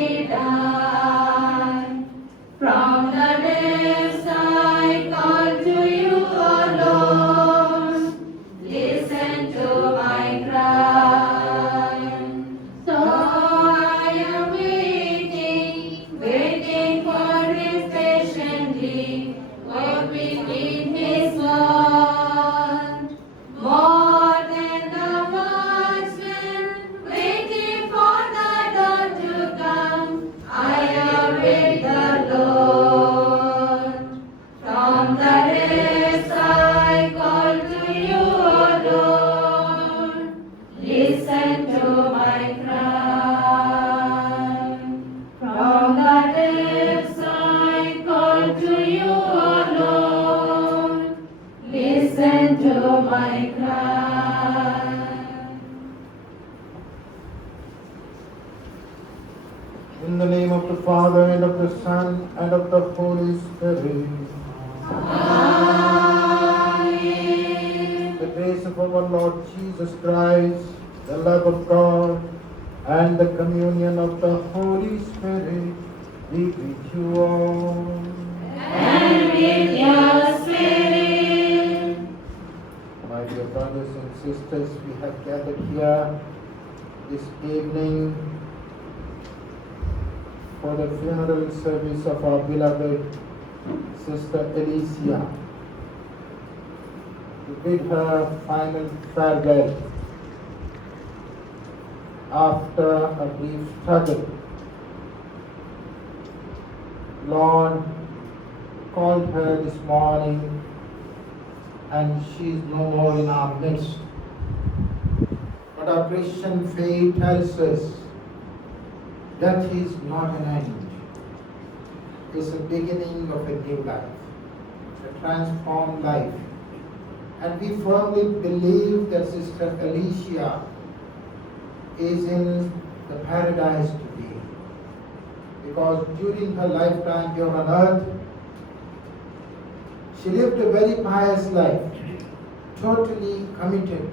did I. From the depths I call to you, O Lord. Listen to my cry. So I am waiting for His patiently, hoping in His word. More than the watchman waiting for the dawn to come, I await the Lord. From the depths I call to you, O Lord. Listen to my cry. From the depths I call to you, O Lord. Listen to my cry. In the name of the Father, and of the Son, and of the Holy Spirit. Amen. The grace of our Lord Jesus Christ, the love of God, and the communion of the Holy Spirit be with you all. And with your spirit. My dear brothers and sisters, we have gathered here this evening for the funeral service of our beloved Sister Alicia, to bid her final farewell after a brief struggle. Lord called her this morning, and she is no more in our midst. But our Christian faith tells us that is not an end. It's a beginning of a new life, a transformed life. And we firmly believe that Sister Alicia is in the paradise today. Because during her lifetime here on earth, she lived a very pious life, totally committed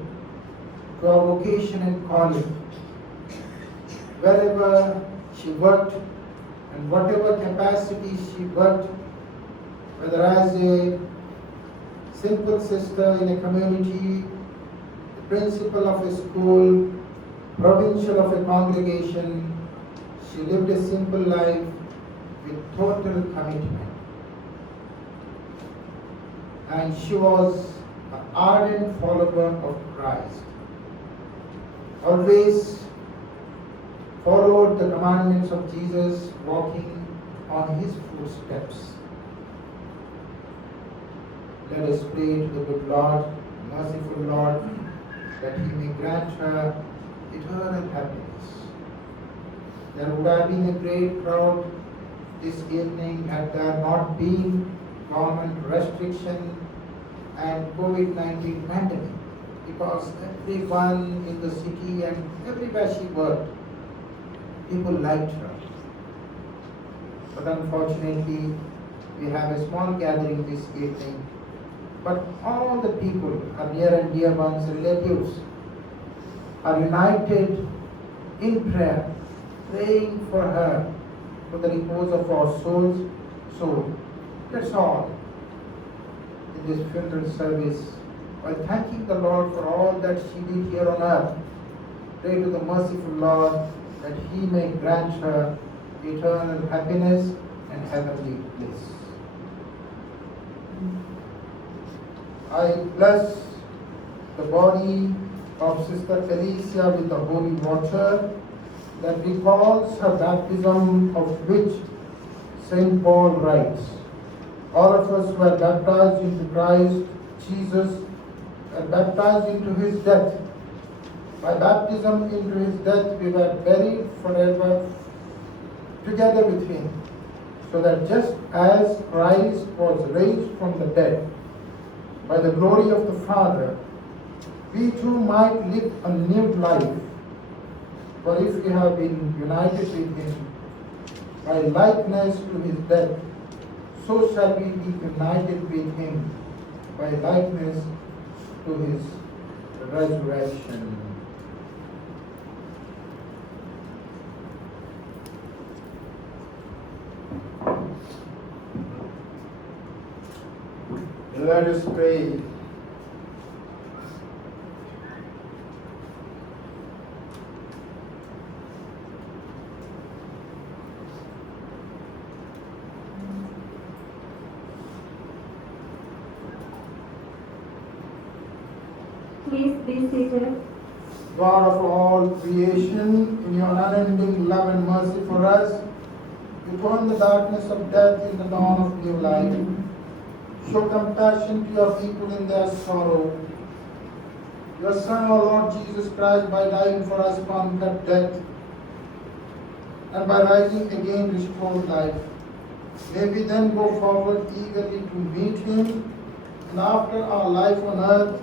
to her vocation and calling. Wherever she worked and whatever capacity she worked, whether as a simple sister in a community, the principal of a school, provincial of a congregation, she lived a simple life with total commitment. And she was an ardent follower of Christ. Always followed the commandments of Jesus, walking on His footsteps. Let us pray to the good Lord, merciful Lord, that He may grant her eternal happiness. There would have been a great crowd this evening had there not been government restriction and COVID-19 pandemic, because everyone in the city and everywhere she worked, people liked her. But unfortunately, we have a small gathering this evening. But all the people, her near and dear ones, relatives, are united in prayer, praying for her, for the repose of our souls. So, that's all in this funeral service. While thanking the Lord for all that she did here on earth, pray to the merciful Lord that He may grant her eternal happiness and heavenly bliss. I bless the body of Sister Alicia with the holy water that recalls her baptism, of which St. Paul writes, all of us were baptized into Christ Jesus and baptized into His death. By baptism into His death, we were buried forever together with Him, so that just as Christ was raised from the dead by the glory of the Father, we too might live a new life. For if we have been united with Him by likeness to His death, so shall we be united with Him by likeness to His resurrection. Let us pray. Please be seated. God of all creation, in your unending love and mercy for us, you turn the darkness of death in the dawn of new life. Show compassion to your people in their sorrow. Your Son, our Lord Jesus Christ, by dying for us, conquered death, and by rising again restored life. May we then go forward eagerly to meet him, and after our life on earth,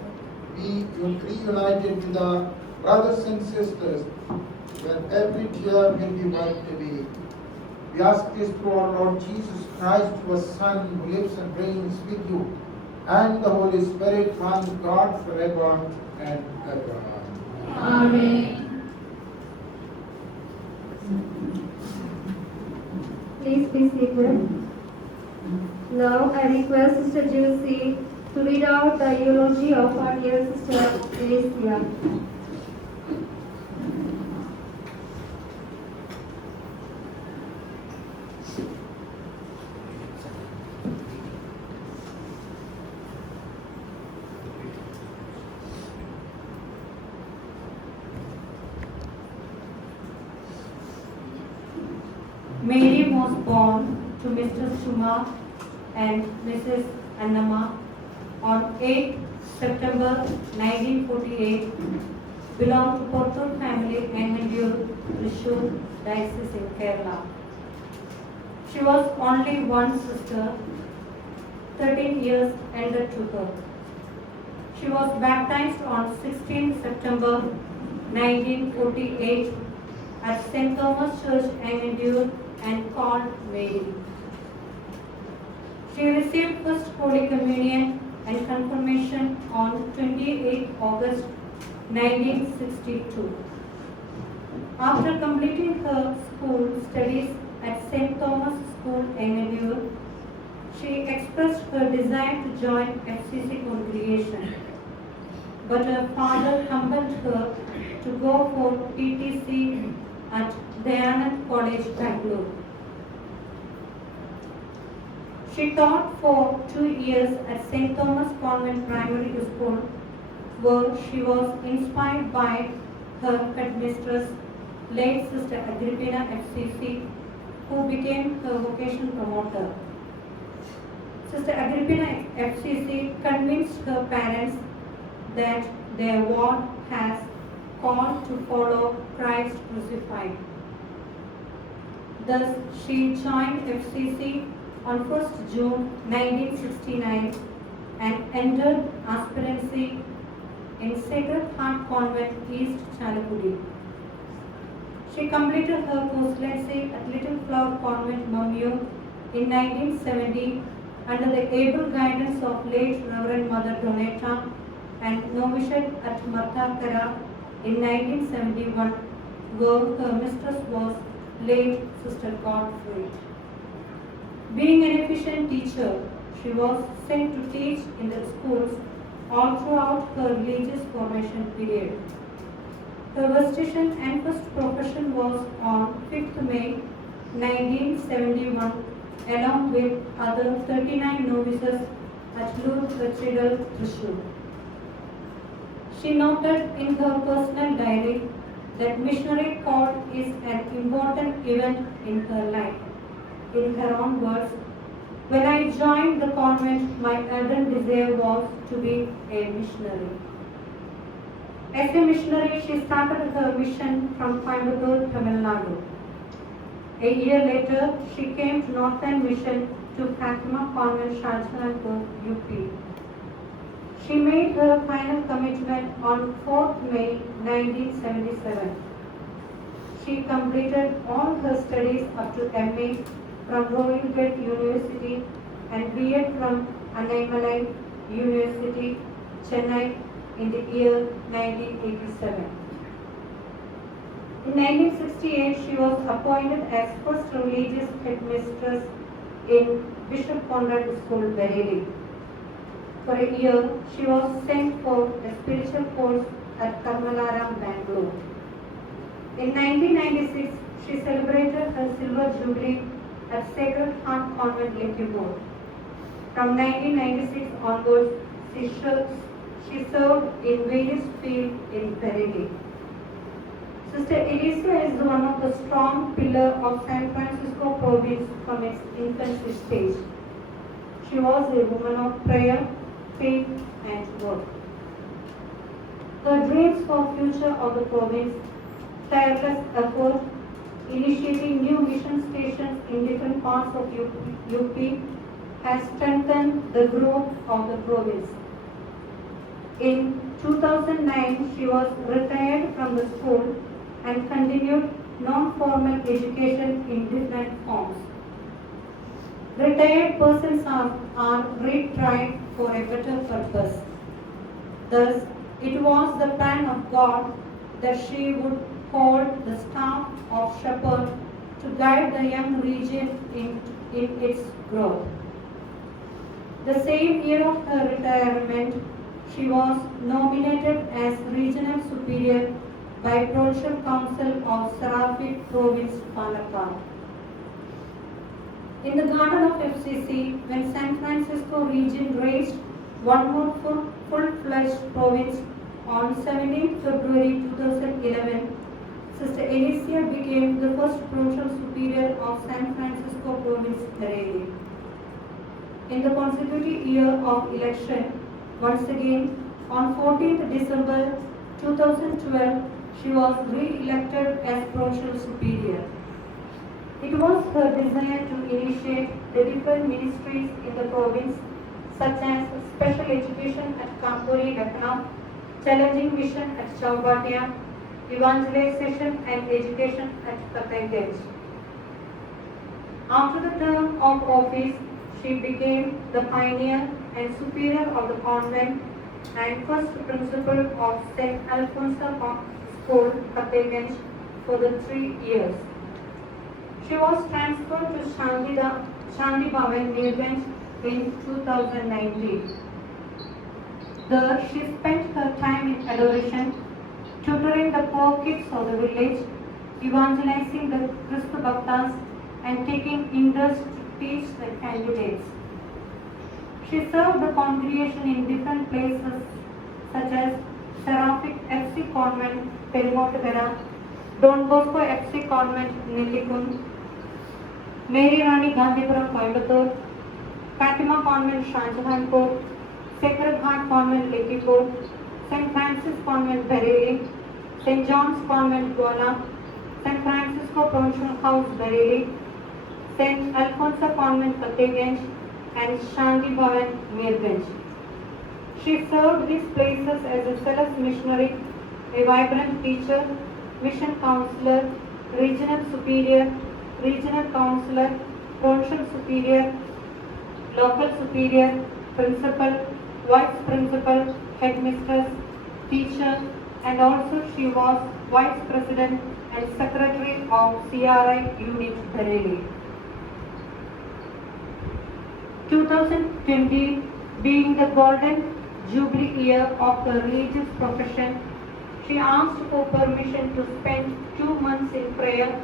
be reunited with our brothers and sisters, where every tear will be wiped away. We ask this through our Lord Jesus Christ, your Son, who lives and reigns with you, and the Holy Spirit, one God, forever and ever. Amen. Please be seated. Now I request Sister Juicy to read out the eulogy of our dear Sister Alicia. Mary was born to Mr. Suma and Mrs. Annama on 8 September 1948, belonged to Portur family in Mangalore, Thrissur diocese in Kerala. She was only one sister, 13 years elder to her. She was baptized on 16 September 1948 at St. Thomas Church, Engadure, and called Mary. She received First Holy Communion and Confirmation on 28 August 1962. After completing her school studies at St. Thomas School, Engadure, she expressed her desire to join FCC congregation, but her father compelled her to go for TTC at Dayanand College, Bangalore. She taught for 2 years at St. Thomas Convent Primary School, where she was inspired by her headmistress, late Sister Agrippina FCC, who became her vocation promoter. Sister Agrippina FCC convinced her parents that their ward has called to follow Christ crucified. Thus, she joined FCC on 1st June 1969 and entered aspirancy in Sacred Heart Convent, East Chalakudi. She completed her postlacy at Little Flower Convent, Mamur in 1970 under the able guidance of late Reverend Mother Donata, and novitiate at Marthakara in 1971, where her mistress was late Sister Godfrey. Being an efficient teacher, she was sent to teach in the schools all throughout her religious formation period. Her visitation and first profession was on 5th May 1971, along with other 39 novices at Lourdes Cathedral, Thrissur. She noted in her personal diary that missionary call is an important event in her life. In her own words, "When I joined the convent, my ardent desire was to be a missionary." As a missionary, she started her mission from Coimbatore, Tamil Nadu. A year later, she came to Northern Mission to Fatima Convent, Shahjahanpur, UP. She made her final commitment on 4th May 1977. She completed all her studies up to MA from Rolling Gate University and B.Ed from Annaimalai University, Chennai in the year 1987. In 1968, she was appointed as first religious headmistress in Bishop Conrad School, Bareilly. For a year, she was sent for a spiritual course at Karmalaram, Bangalore. In 1996, she celebrated her silver jubilee at Sacred Heart Convent, Lakeport. From 1996 onwards, she served in various fields in Bareilly. Sister Elisa is one of the strong pillars of San Francisco province from its infancy stage. She was a woman of prayer, faith, and work. Her dreams for future of the province, tireless effort, initiating new mission stations in different parts of UP has strengthened the growth of the province. In 2009, she was retired from the school and continued non-formal education in different forms. Retired persons are retried for a better purpose. Thus, it was the plan of God that she would hold the staff of shepherd to guide the young region in its growth. The same year of her retirement, she was nominated as Regional Superior by Provincial Council of Seraphic Province, Palakkad. In the garden of FCC, when San Francisco region raised one more full-fledged province on 17 February 2011, Sister Alicia became the first Provincial Superior of San Francisco Province, Bareilly. In the consecutive year of election, once again, on 14th December 2012, she was re-elected as Provincial Superior. It was her desire to initiate the different ministries in the province, such as special education at Kampuri, Lucknow, challenging mission at Chowbatia, evangelization and education at Fatehganj. After the term of office, she became the pioneer and superior of the convent and first principal of St. Alphonsus School, Fatehganj, for the 3 years. She was transferred to Shanti Bhavan, Neerganj in 2019. There, she spent her time in adoration, tutoring the poor kids of the village, evangelizing the Christu Bhaktas, and taking interest to teach the candidates. She served the congregation in different places such as Seraphic FC Convent, Perimotagara, Don Bosco FC Convent, Nillikun, Mary Rani Gandhipuram, Coimbatore, Fatima Convent, Shahjahanpur, Sacred Heart Convent, Lakeport, St. Francis Convent, Bareilly, St. John's Convent, Gola, St. Francisco Provincial House, Bareilly, St. Alphonsus Convent, Fatehganj, and Shanti Bhavan, Neerganj. She served these places as a zealous missionary, a vibrant teacher, mission counselor, regional superior, regional counselor, provincial superior, local superior, principal, vice principal, headmistress, teacher, and also she was vice president and secretary of CRI unit Bareilly. 2020 being the golden jubilee year of her religious profession, she asked for permission to spend 2 months in prayer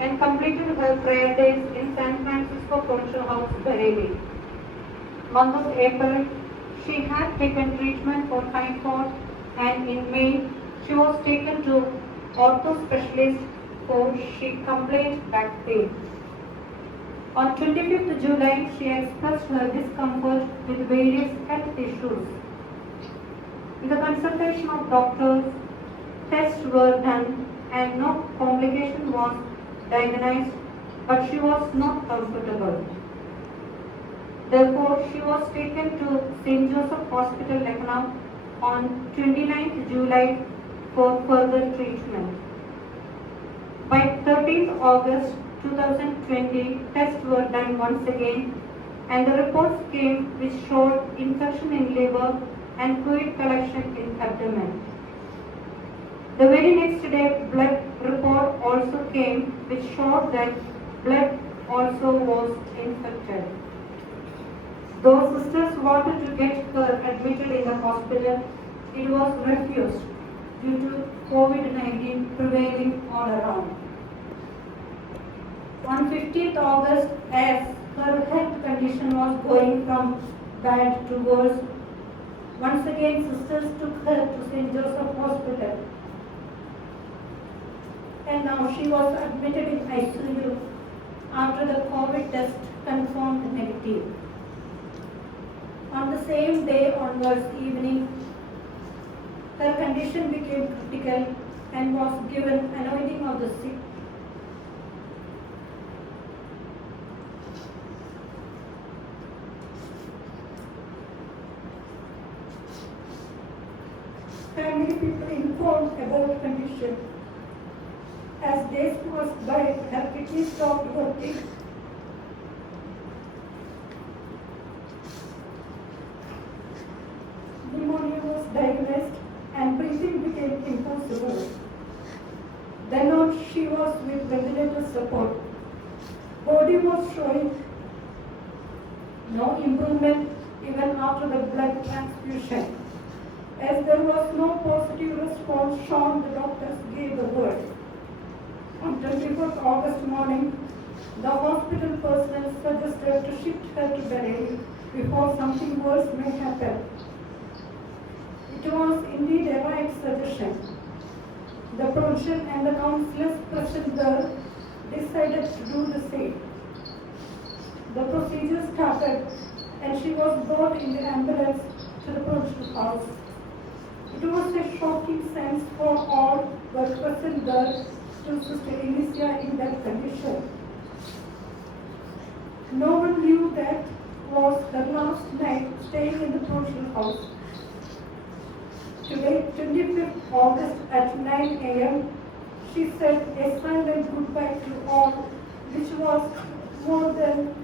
and completed her prayer days in San Francisco Provincial House, Bareilly. Month of April, she had taken treatment for typhoid, and in May, she was taken to ortho specialist for she complained back pain. On 25th July, she expressed her discomfort with various health issues. In the consultation of doctors, tests were done and no complication was diagnosed, but she was not comfortable. Therefore, she was taken to St. Joseph Hospital, Lucknow on 29th July for further treatment. By 13th August 2020, tests were done once again and the reports came which showed infection in liver and fluid collection in abdomen. The very next day, blood report also came which showed that blood also was infected. Those sisters wanted to get her admitted in the hospital, it was refused due to COVID-19 prevailing all around. On 15th August, as her health condition was going from bad to worse, once again sisters took her to St. Joseph Hospital. And now she was admitted in ICU after the COVID test confirmed negative. On the same day onwards evening, her condition became critical and was given anointing of the sick. Family people informed about her condition. As days passed by, her kidney stopped working. Pneumonia was diagnosed and breathing became impossible. Then on she was with ventilator support. Body was showing no improvement even after the blood transfusion. As there was no positive response shown, the doctors gave the word. On 24th August morning, the hospital personnel suggested to shift her to Bareilly before something worse may happen. It was indeed a right suggestion. The provision and the councillors present there decided to do the same. The procedure started and she was brought in the ambulance to the provincial house. It was a shocking sense for all who were present there to Sister Elysia in that condition. No one knew that was her last night staying in the provincial house. Today, 25th August at 9 a.m., she said a silent goodbye to all, which was more than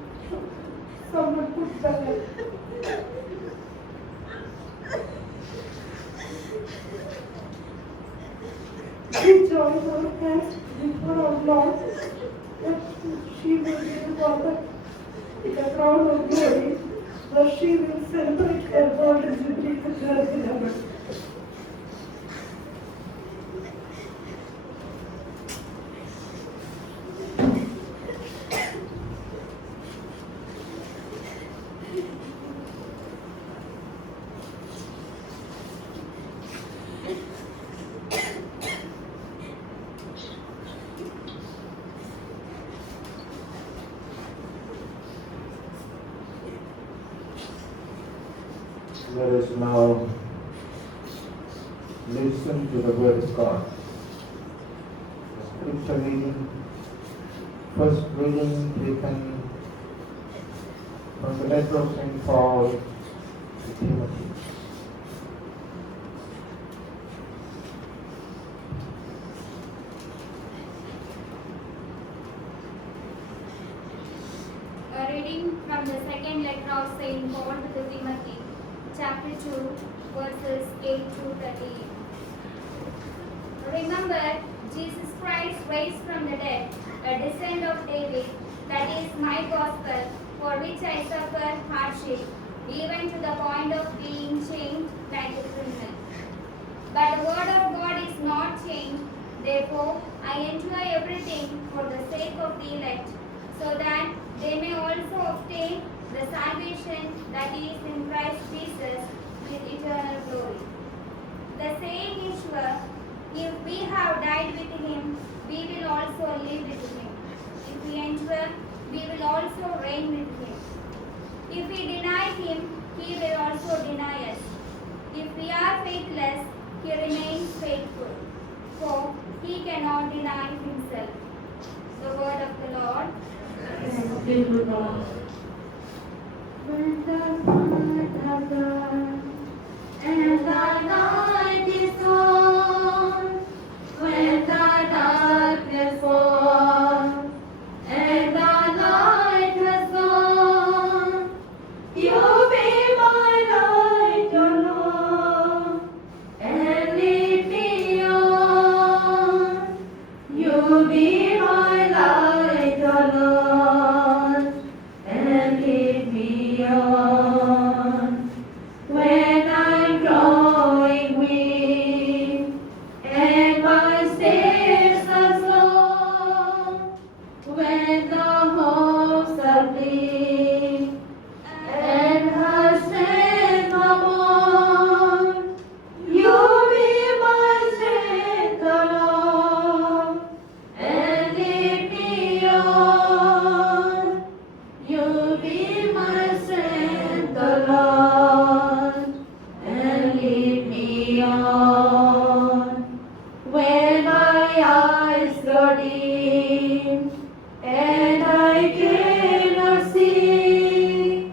someone could bear. She joined her hands before our Lord that she will give Father the crown of glory, where she will celebrate her golden jubilee with her beloved. Let us now listen to the word of God. The scripture reading, first reading taken from the letter of St. Paul to Timothy. A reading from the second letter of St. Paul to Timothy, chapter 2, verses 8 to 38. Remember, Jesus Christ raised from the dead, a descendant of David, that is my gospel, for which I suffer hardship, even to the point of being chained like a criminal. But the word of God is not chained, therefore I enjoy everything for the sake of the elect, so that they may also obtain the salvation that is in Christ Jesus with eternal glory. The saying is sure, if we have died with him, we will also live with him. If we endure, we will also reign with him. If we deny him, he will also deny us. If we are faithless, he remains faithful, for he cannot deny himself. The word of the Lord. Thanks be to God. When the night has done and the night is gone, when the darkness falls and the light has gone, you be my light, O Lord, and lead me on. You be my light, O Lord, and lead me on. When be my strength, O Lord, and lead me on. When my eyes grow dim and I cannot see,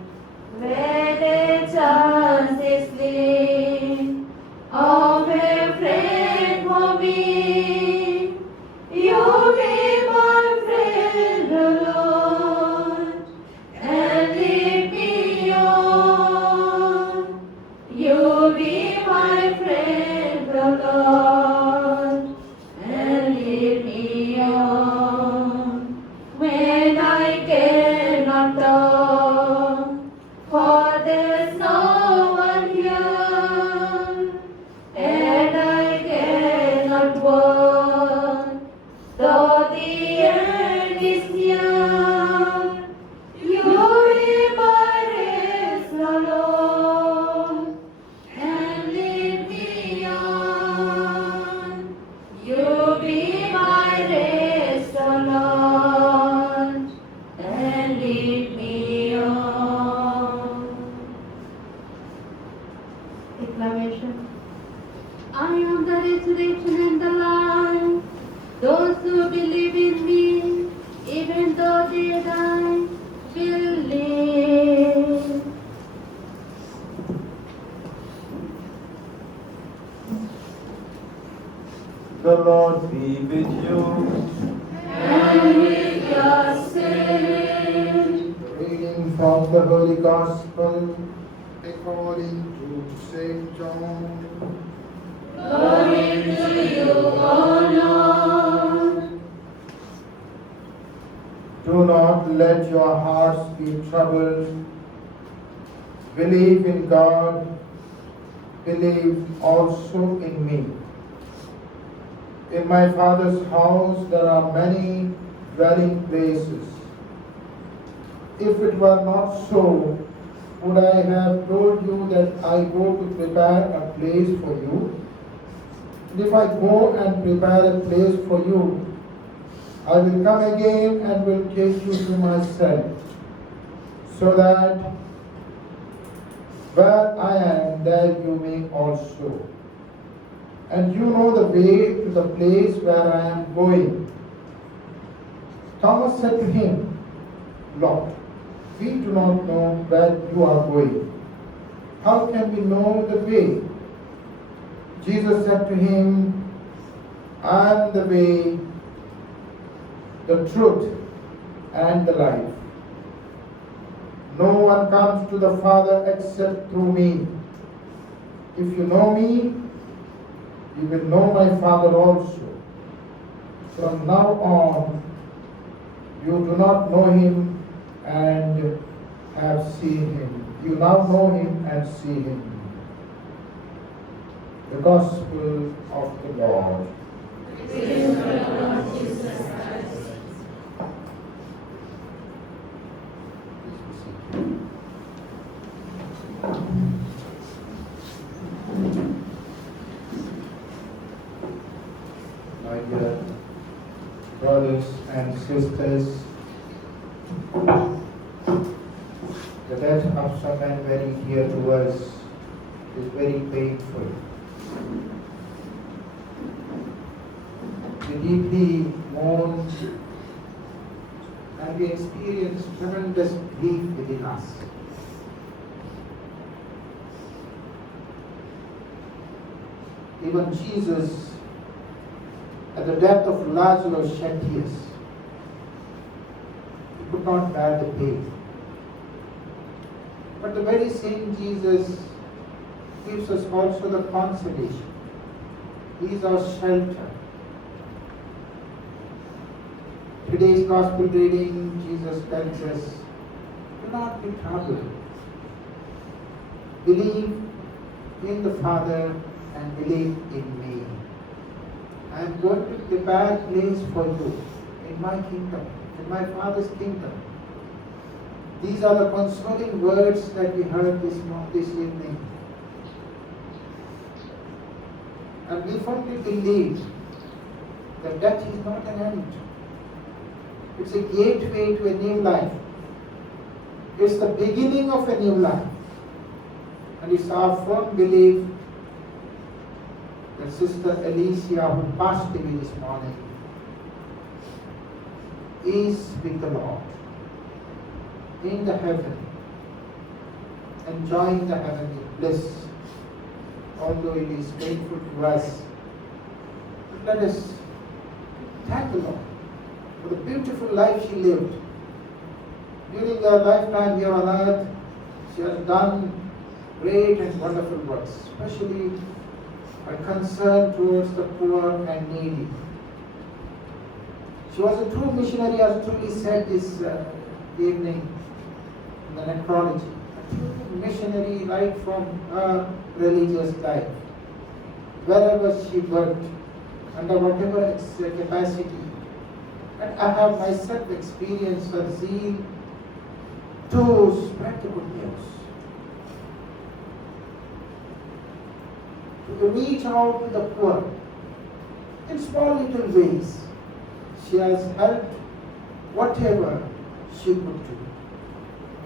when a chance is slim of a friend for me, you be my friend, O Lord, and lead me on. You be my friend, O Lord, and lead me on. When I cannot talk, for there's no one here, and I cannot walk, though the end is near. You be my rest, O Lord, and lead me on. You be my rest, O Lord, and lead me on. Declaration. I am the resurrection and the life. Those who believe in me, even though they die, will live. The Lord be with you. And with your spirit. Reading from the Holy Gospel according to St. John. Glory to you, O Lord. Do not let your hearts be troubled. Believe in God. Believe also in me. In my Father's house there are many dwelling places. If it were not so, would I have told you that I go to prepare a place for you? And if I go and prepare a place for you, I will come again and will take you to myself, so that where I am, there you may also. And you know the way to the place where I am going. Thomas said to him, Lord, we do not know where you are going. How can we know the way? Jesus said to him, I am the way, the truth, and the life. No one comes to the Father except through me. If you know me, you will know my Father also. From now on, you do not know him and have seen him. You now know him and see him. The Gospel of the Lord. Praise the Lord Jesus Christ. My dear brothers and sisters, the death of someone very dear to us is very painful. We deeply mourn and we experience tremendous grief within us. Even Jesus, at the death of Lazarus, shed tears. He could not bear the pain. But the very same Jesus gives us also the consolation. He is our shelter. Today's Gospel reading, Jesus tells us, do not be troubled. Believe in the Father and believe in me. I am going to prepare a place for you in my kingdom, in my Father's kingdom. These are the consoling words that we heard this evening. And we firmly believe that death is not an end. It's a gateway to a new life. It's the beginning of a new life. And it's our firm belief that Sister Alicia, who passed away this morning, is with the Lord in the heaven, enjoying the heavenly bliss, although it is painful to us. But let us thank the Lord for the beautiful life she lived. During her lifetime here on earth, she has done great and wonderful works, especially her concern towards the poor and needy. She was a true missionary, as truly said this evening in the necrology. A true missionary right from her religious life. Wherever she worked, under whatever capacity. And I have myself experienced her zeal to spread the good news. To reach out to the poor in small little ways. She has helped whatever she could do.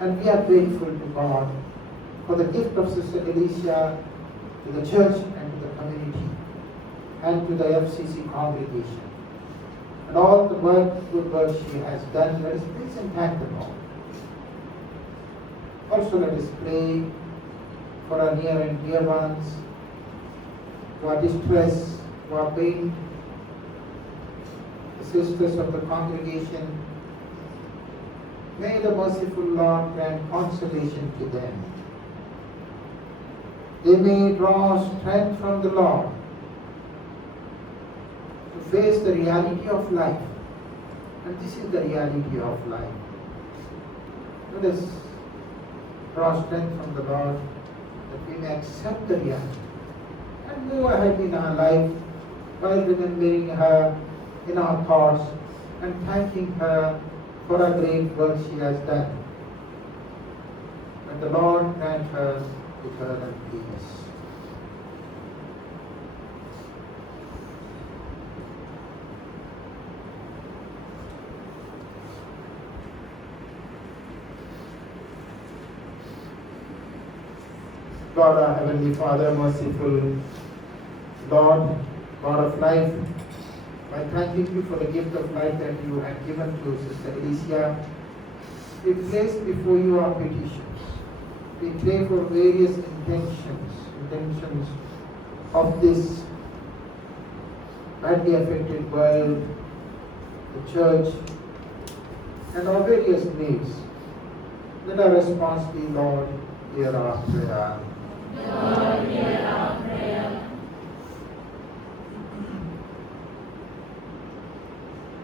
And we are grateful to God for the gift of Sister Alicia to the church and to the community and to the FCC congregation. And all the good work she has done, let us praise and thank the Lord. Also let us pray for our near and dear ones who are distressed, who are pained, the sisters of the congregation. May the merciful Lord grant consolation to them. They may draw strength from the Lord to face the reality of life. And this is the reality of life. Let us draw strength from the Lord that we may accept the reality and move ahead in our life while remembering her in our thoughts and thanking her for a great work she has done. May the Lord grant her eternal peace. God, our Heavenly Father, merciful Lord, God of life, I thank you for the gift of life that you have given to Sister Alicia. We place before you our petitions. We pray for various intentions of this badly affected world, the church, and our various needs. Let our response be, Lord, hear our prayer. Lord, hear our prayer.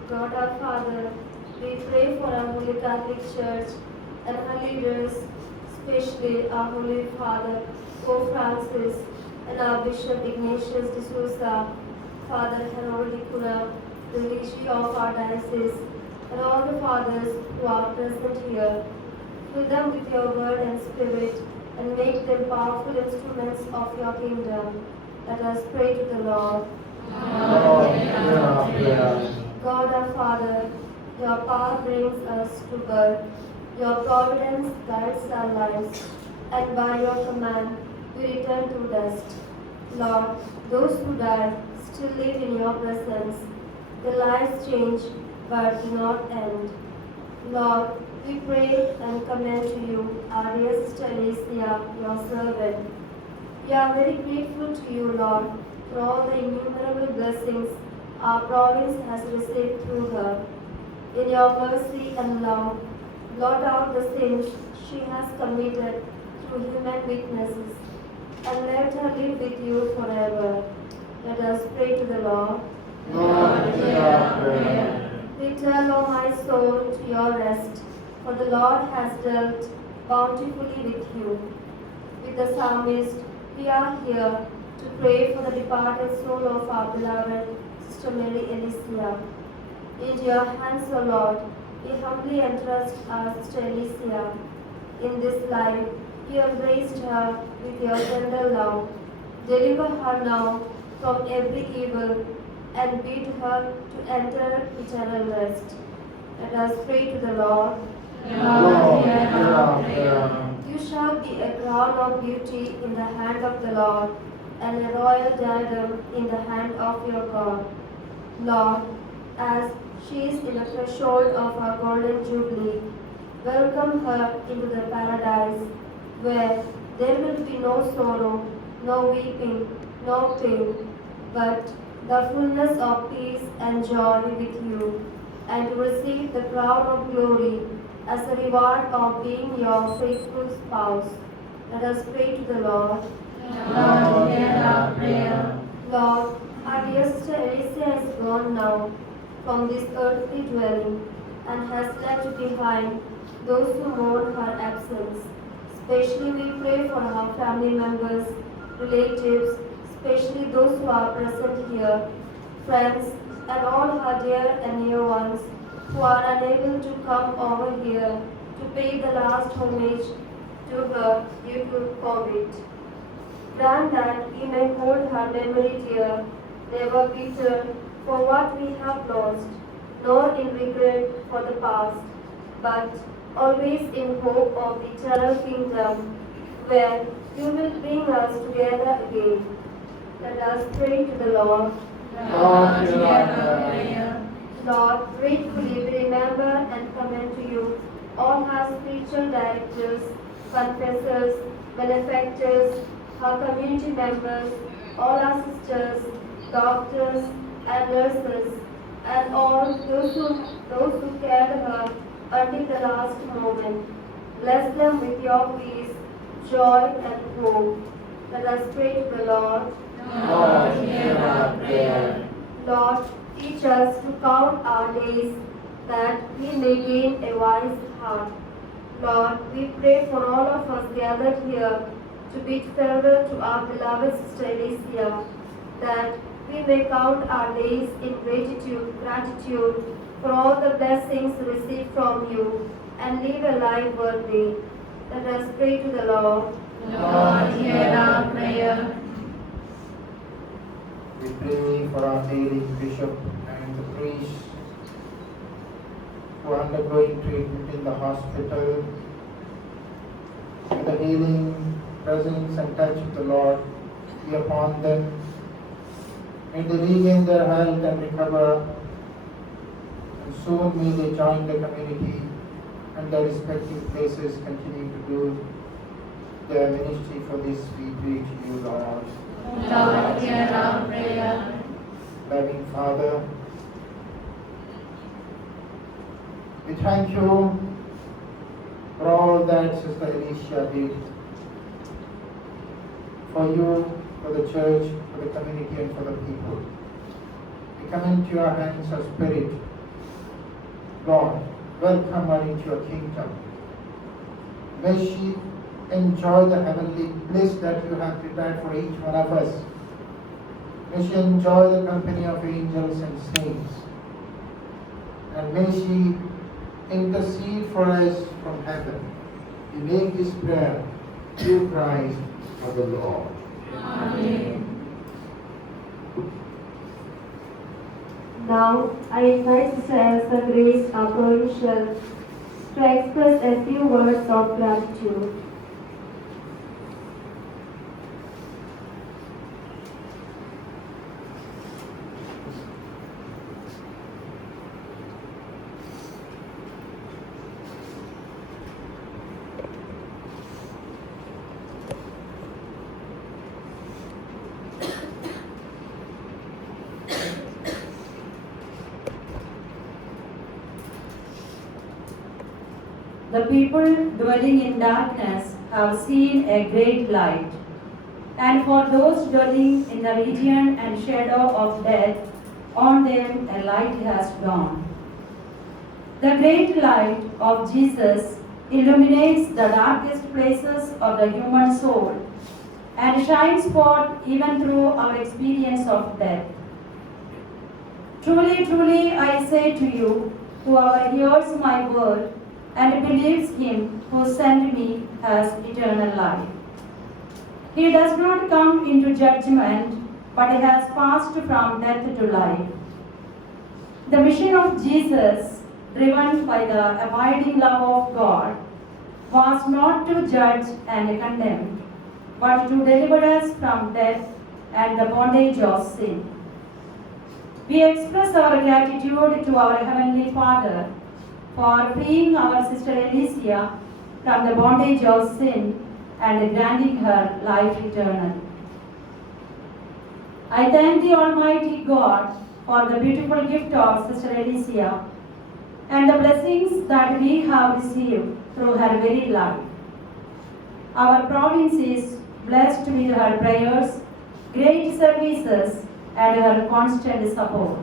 God our Father, we pray for our Holy Catholic Church and her leaders, especially our Holy Father, Pope Francis, and our Bishop Ignatius de Sousa, Father Harold Dicuna, the Legate of our diocese, and all the fathers who are present here. Fill them with your word and spirit, and make them powerful instruments of your kingdom. Let us pray to the Lord. Lord, hear our prayer. God our Father, your power brings us to birth, your providence guides our lives, and by your command we return to dust. Lord, those who die still live in your presence. Their lives change but do not end. Lord, we pray and commend to you our dear Sister Alicia, your servant. We are very grateful to you, Lord, for all the innumerable blessings our province has received through her. In your mercy and love, blot out the sins she has committed through human weaknesses, and let her live with you forever. Let us pray to the Lord. Lord, hear our prayer. Return, O my soul, to your rest, for the Lord has dealt bountifully with you. With the psalmist, we are here to pray for the departed soul of our beloved Sister Mary Alicia. Into your hands, O Lord, we humbly entrust our Sister Alicia. In this life, you embraced her with your tender love. Deliver her now from every evil and bid her to enter eternal rest. Let us pray to the Lord. Lord, hear our prayer. crown of beauty in the hand of the Lord, and a royal diadem in the hand of your God. Lord, as she is in the threshold of her golden jubilee, welcome her into the paradise, where there will be no sorrow, no weeping, no pain, but the fullness of peace and joy with you, and to receive the crown of glory as a reward of being your faithful spouse. Let us pray to the Lord. Lord, hear our prayer. Lord, our dear sister Alicia has gone now from this earthly dwelling and has left behind those who mourn her absence. Especially we pray for her family members, relatives, especially those who are present here, friends, and all her dear and near ones who are unable to come over here to pay the last homage to her due to COVID. Grant that we may hold her memory dear, never bitter for what we have lost, nor in regret for the past, but always in hope of the eternal kingdom, where you will bring us together again. Let us pray to the Lord. Lord, hear our prayer. Lord, gratefully we remember and commend to you all her spiritual directors, confessors, benefactors, her community members, all our sisters, doctors, and nurses, and all those who cared her until the last moment. Bless them with your peace, joy, and hope. Let us pray to the Lord. Lord, hear our prayer. Lord, teach us to count our days, that we may gain a wise heart. Lord, we pray for all of us gathered here to bid farewell to our beloved Sister Alicia, that we may count our days in gratitude for all the blessings received from you, and live a life worthy. Let us pray to the Lord. Lord, hear our prayer. We pray for our ailing bishop and the priests who are undergoing treatment in the hospital. May the healing presence and touch of the Lord be upon them. May they regain their health and recover, and soon may they join the community and their respective places continue to do their ministry. For this we pray to you, Lord. Lord, hear our prayer. Loving Father, we thank you for all that Sister Alicia did for you, for the church, for the community, and for the people. We come into your hands, our Spirit. Lord, welcome her into your kingdom. May she enjoy the heavenly bliss that you have prepared for each one of us. May she enjoy the company of angels and saints. And may she intercede for us from heaven. We make this prayer through Christ our Lord. Amen. Now, I invite Sister Elsa Grace, our provincial, to express a few words of gratitude. The people dwelling in darkness have seen a great light, and for those dwelling in the region and shadow of death, on them a light has dawned. The great light of Jesus illuminates the darkest places of the human soul and shines forth even through our experience of death. Truly, truly, I say to you, whoever hears my word and believes him who sent me has eternal life. He does not come into judgment, but has passed from death to life. The mission of Jesus, driven by the abiding love of God, was was not to judge and condemn, but to deliver us from death and the bondage of sin. We express our gratitude to our Heavenly Father for freeing our sister Alicia from the bondage of sin and granting her life eternal. I thank the Almighty God for the beautiful gift of Sister Alicia and the blessings that we have received through her very life. Our province is blessed with her prayers, great services, and her constant support.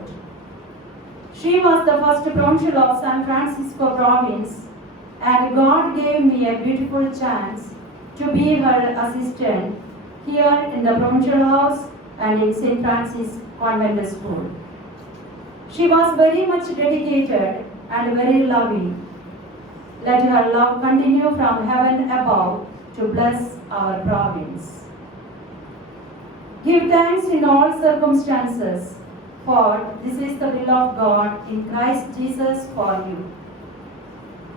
She was the first provincial of San Francisco province, and God gave me a beautiful chance to be her assistant here in the provincial house and in St. Francis Convent School. She was very much dedicated and very loving. Let her love continue from heaven above to bless our province. Give thanks in all circumstances, for this is the will of God in Christ Jesus for you.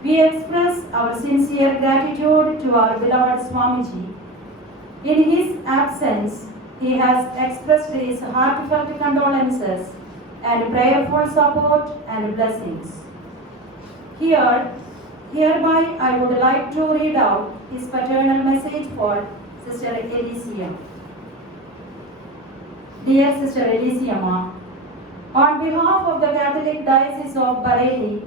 We express our sincere gratitude to our beloved Swamiji. In his absence, he has expressed his heartfelt condolences and prayerful support and blessings. Hereby, I would like to read out his paternal message for Sister Alicia. Dear Sister Alicia Ma, on behalf of the Catholic Diocese of Bareilly,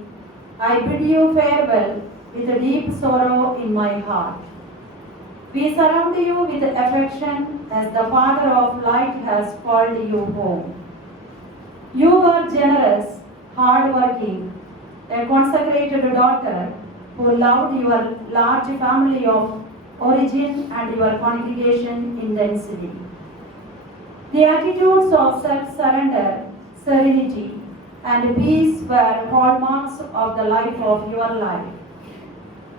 I bid you farewell with a deep sorrow in my heart. We surround you with affection as the Father of Light has called you home. You are generous, hard-working, a consecrated daughter who loved your large family of origin and your congregation intensely. The attitudes of self-surrender, serenity, and peace were hallmarks of the life of your life.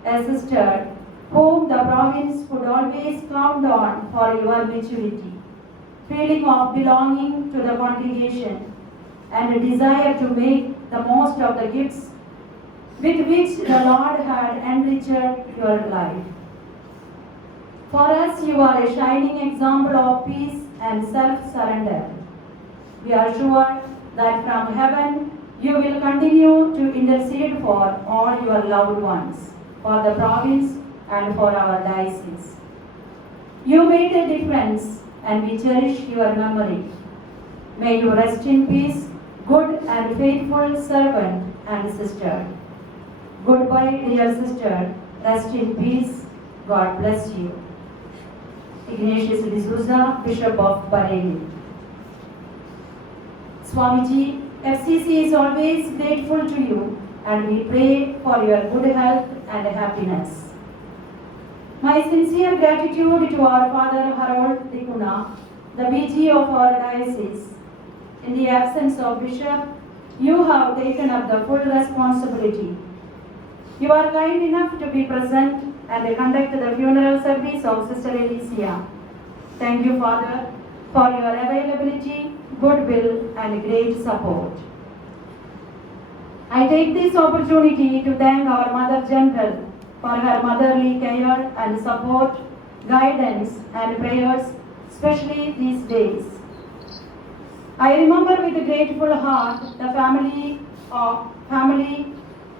A sister whom the province could always count on for your maturity, feeling of belonging to the congregation, and a desire to make the most of the gifts with which the Lord had enriched your life. For us, you are a shining example of peace and self-surrender. We are sure that from heaven you will continue to intercede for all your loved ones, for the province and for our diocese. You made a difference and we cherish your memory. May you rest in peace, good and faithful servant and sister. Goodbye, dear sister. Rest in peace. God bless you. Ignatius D'Souza, Bishop of Bareilly. Swamiji, FCC is always grateful to you and we pray for your good health and happiness. My sincere gratitude to our Father Harold Dikuna, the BG of our diocese. In the absence of Bishop, you have taken up the full responsibility. You are kind enough to be present and conduct the funeral service of Sister Alicia. Thank you, Father, for your availability, goodwill, and great support. I take this opportunity to thank our Mother General for her motherly care and support, guidance, and prayers, especially these days. I remember with a grateful heart the family,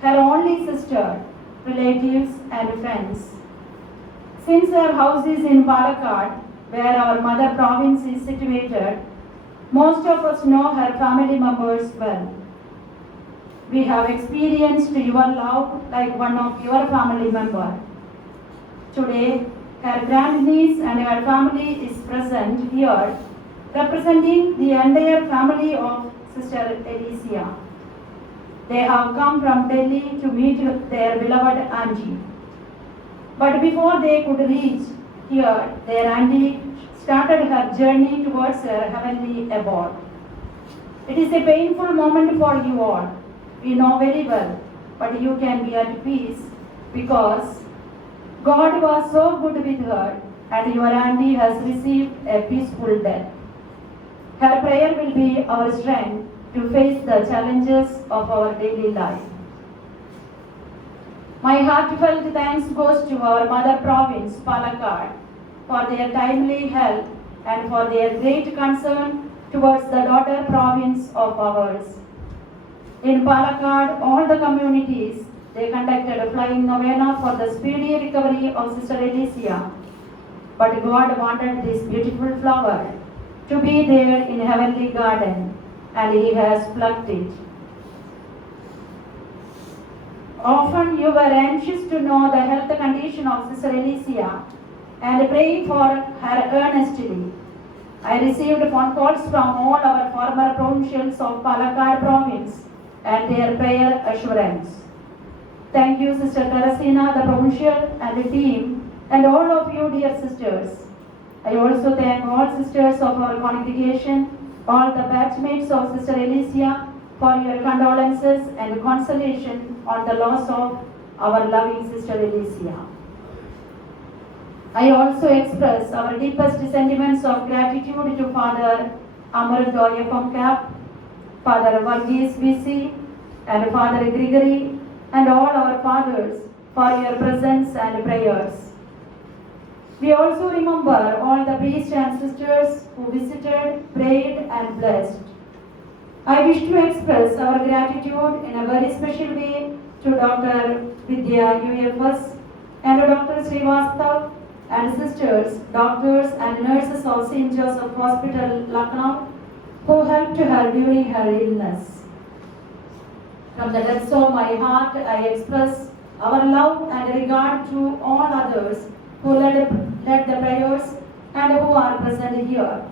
her only sister, relatives, and friends. Since her house is in Palakkad, where our mother province is situated, most of us know her family members well. We have experienced your love like one of your family members. Today, her grandniece and her family is present here, representing the entire family of Sister Alicia. They have come from Delhi to meet their beloved auntie. But before they could reach here, their auntie started her journey towards her heavenly abode. It is a painful moment for you all. We know very well, but you can be at peace because God was so good with her and your auntie has received a peaceful death. Her prayer will be our strength to face the challenges of our daily life. My heartfelt thanks goes to our mother province, Palakkad, for their timely help and for their great concern towards the daughter province of ours. In Palakkad, all the communities, they conducted a flying novena for the speedy recovery of Sister Alicia. But God wanted this beautiful flower to be there in heavenly garden, and He has plucked it. Often you were anxious to know the health condition of Sister Alicia and pray for her earnestly. I received phone calls from all our former provincials of Palakkad province and their prayer assurance. Thank you, Sister Teresina, the provincial and the team, and all of you, dear sisters. I also thank all sisters of our congregation, all the batchmates of Sister Alicia, for your condolences and consolation on the loss of our loving Sister Alicia. I also express our deepest sentiments of gratitude to Father Amar Joy from Cap, Father Varghese VC, and Father Gregory, and all our fathers for your presence and prayers. We also remember all the priests and sisters who visited, prayed, and blessed. I wish to express our gratitude in a very special way to Dr. Vidya UFS and Dr. Srivastav and sisters, doctors, and nurses of St. Joseph Hospital, Lucknow, who helped her during her illness. From the depths of my heart, I express our love and regard to all others who led the prayers and who are present here.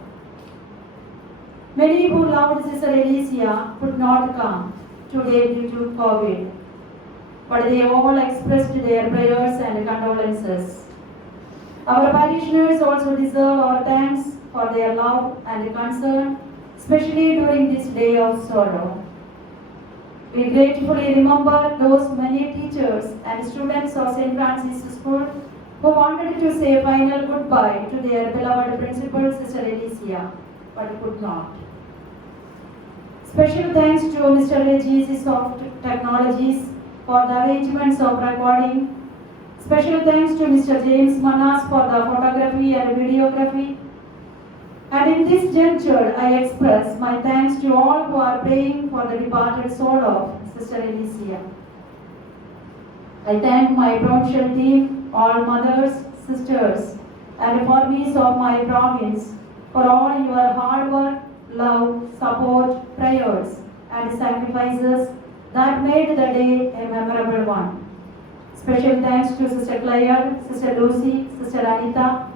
Many who loved Sister Alicia could not come today due to COVID, but they all expressed their prayers and condolences. Our parishioners also deserve our thanks for their love and concern, especially during this day of sorrow. We gratefully remember those many teachers and students of St. Francis School who wanted to say final goodbye to their beloved principal, Sister Alicia, but could not. Special thanks to Mr. Regis of Technologies for the arrangements of recording. Special thanks to Mr. James Manas for the photography and videography. And in this juncture, I express my thanks to all who are praying for the departed soul of Sister Alicia. I thank my provincial team, all mothers, sisters, and families of my province for all your hard work, love, support, prayers, and sacrifices that made the day a memorable one. Special thanks to Sister Claire, Sister Lucy, Sister Anita,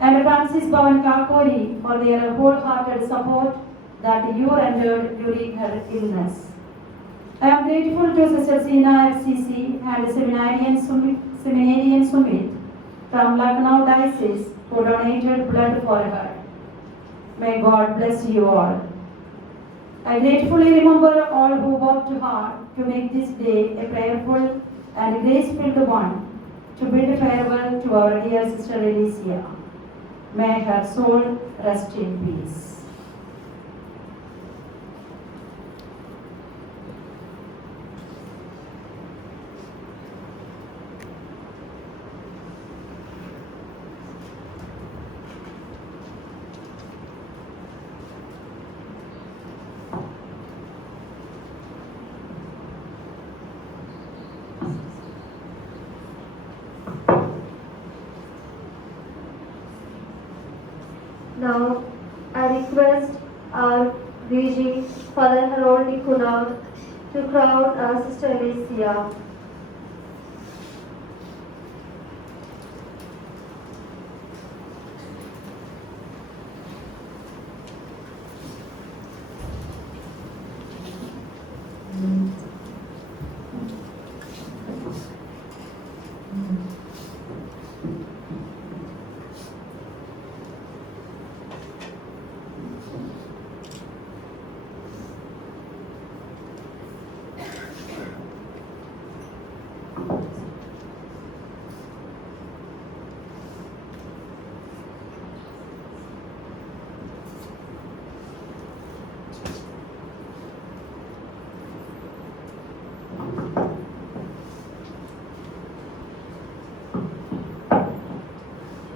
and Francis Bhavan Kakori for their wholehearted support that you rendered during her illness. I am grateful to Sister Sina FCC and Seminarian Sumit from Lucknow Diocese who donated blood for her. May God bless you all. I gratefully remember all who worked hard to make this day a prayerful and grace-filled one, to bid farewell to our dear Sister Alicia. May her soul rest in peace. Now, I request our VG, Father Harold Nikunal, to crown our Sister Alicia.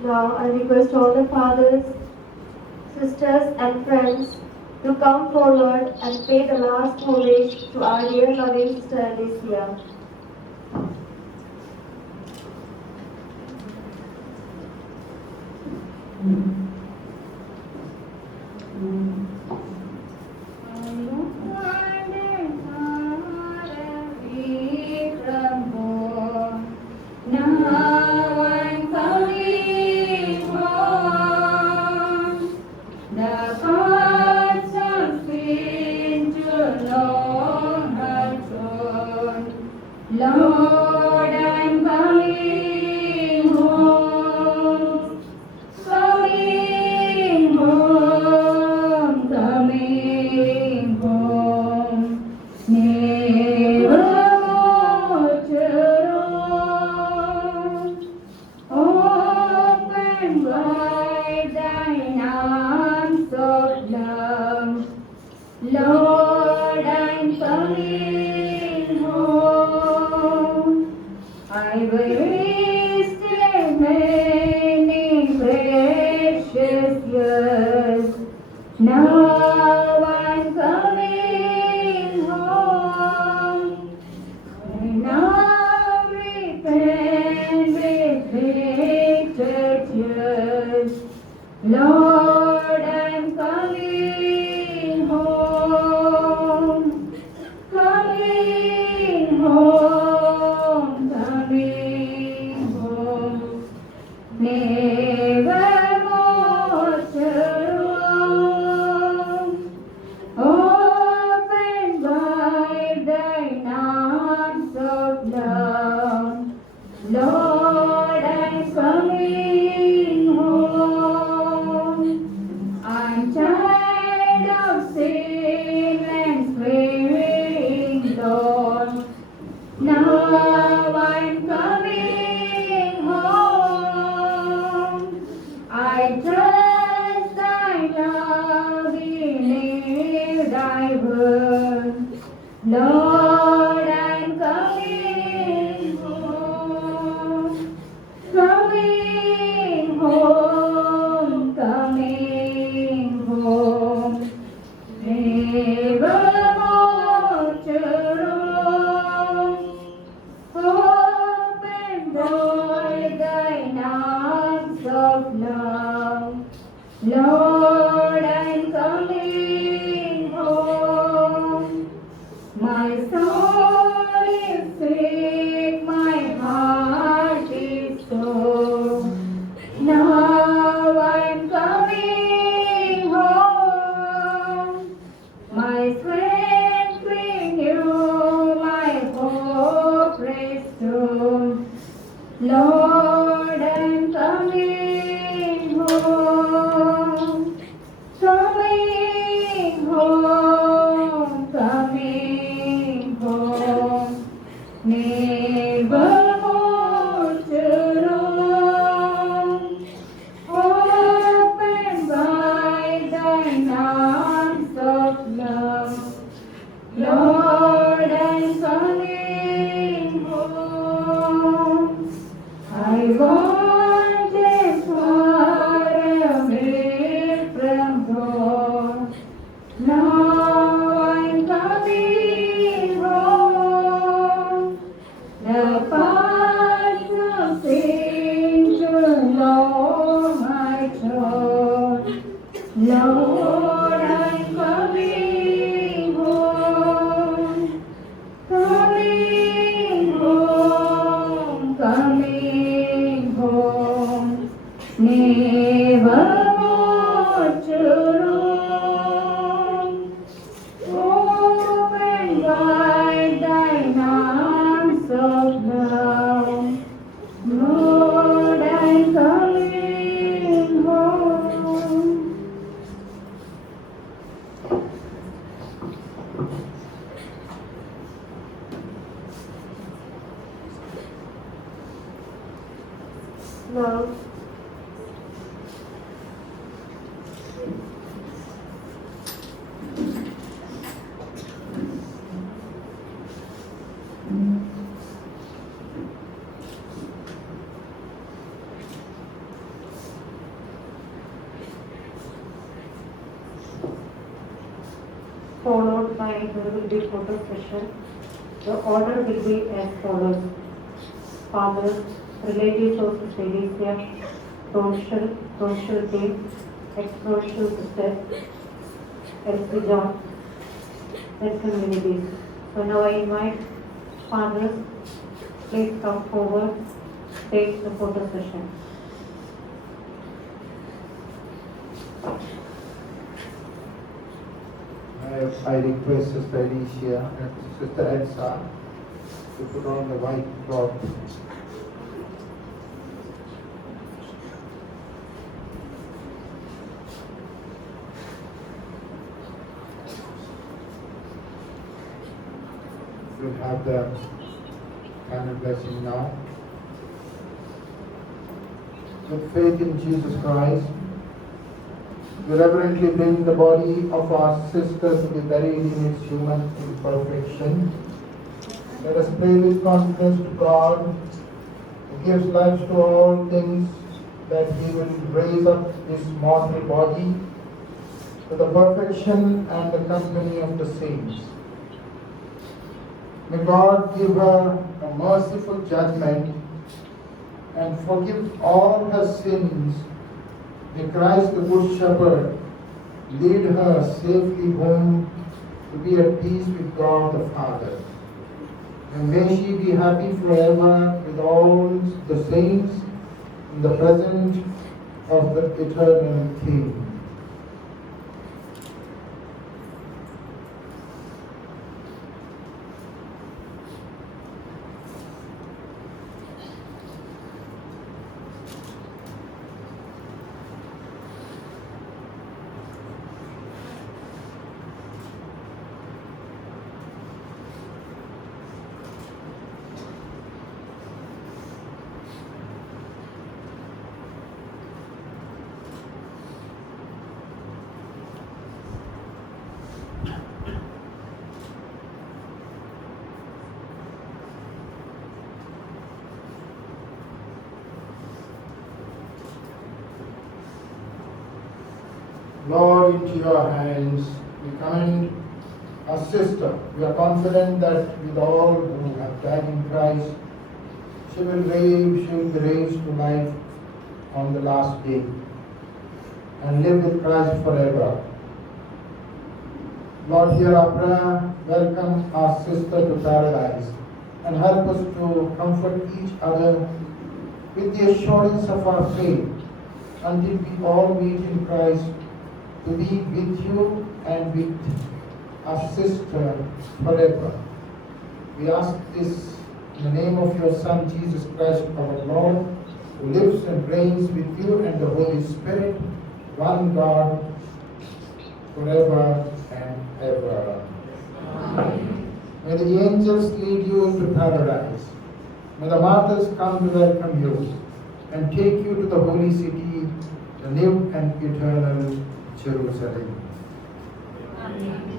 Now I request all the fathers, sisters, and friends to come forward and pay the last homage to our dear loving sister Alicia. Now I'm coming home. The thoughts of sin too long have torn. Lord, I'm coming home. Coming home, coming home. Never more to roam. Open wide thine arms of love. Lord, I'm coming home. I wasted many precious years. Now I'm coming home. I now repent with bitter tears. Lord, I'm coming home. Coming home, coming home. Never more to roam. Open wide thine arms of love. Lord, I'm coming home. I'm tired of sin and straying, Lord. Now I'm coming home. I trust thy love, believe thy word. Lord, I'm coming home. Coming home, coming home. Never more to roam. Open wide thine arms of love. Lord, I'm coming home. My soul is sick, my heart is sore. Now I'm coming home. My strength renew, my hope restore. Lord, I'm coming home. Coming home, coming home. Never more to roam. Open wide thine arms of love. Lord, I'm coming home. I wandered far away from home. Now I'm coming home. The paths of sin too long I trod. Lord, I'm coming home. Coming home, coming home. Never more to roam. Open wide thine arms of love. Lord, I'm coming home. Now by there will be photo session. The order will be as follows. Fathers, relatives of Sister Alicia, social team, ex-social sister, Elsie John, then communities. So now I invite fathers, please come forward, take the photo session. I request Sister Alicia and Sister Elsa to put on the white cloth. We'll have the final blessing now. With faith in Jesus Christ, we reverently bring the body of our sister to be buried in its human imperfection. Let us pray with confidence to God, who gives life to all things, that He will raise up His mortal body to the perfection and the company of the saints. May God give her a merciful judgment and forgive all her sins. May Christ the Good Shepherd lead her safely home to be at peace with God the Father. And may she be happy forever with all the saints in the presence of the eternal King. Lord, into your hands we commend our sister. We are confident that with all who have died in Christ, she will be raised to life on the last day and live with Christ forever. Lord, hear our prayer. Welcome our sister to paradise and help us to comfort each other with the assurance of our faith until we all meet in Christ to be with you and with our sister forever. We ask this in the name of your Son, Jesus Christ, our Lord, who lives and reigns with you and the Holy Spirit, one God, forever and ever. Amen. May the angels lead you into paradise. May the martyrs come to welcome you and take you to the holy city, the new and eternal Jerusalem. Amen.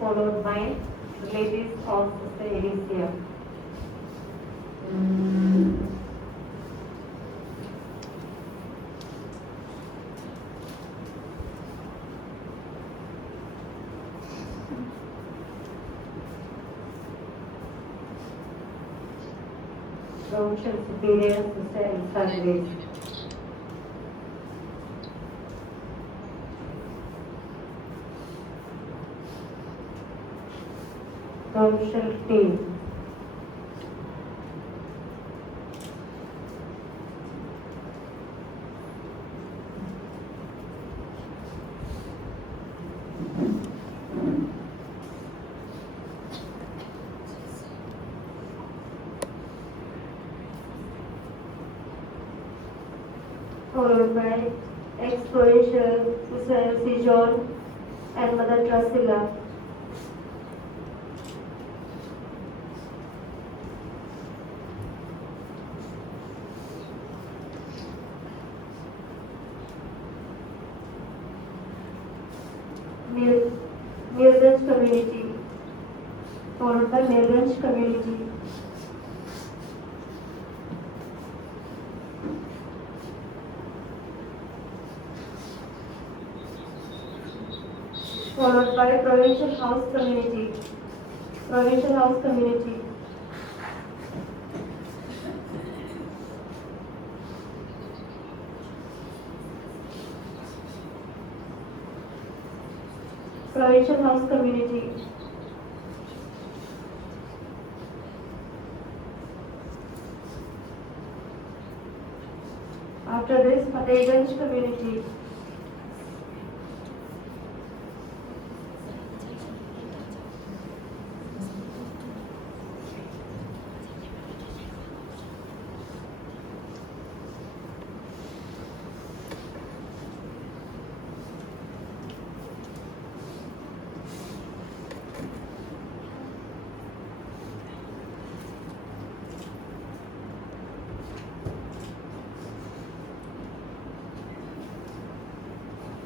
Followed by relatives of Sister Alicia. Provincial Superior Sister Elsa Grace. Provincial Team. Followed by ex-provincial Sister Elsie John and Mother Drusilla. Mirganj community, followed by Mirganj community, followed by Provincial House community, Provincial House community, Provincial House community, after this Fatehganj community,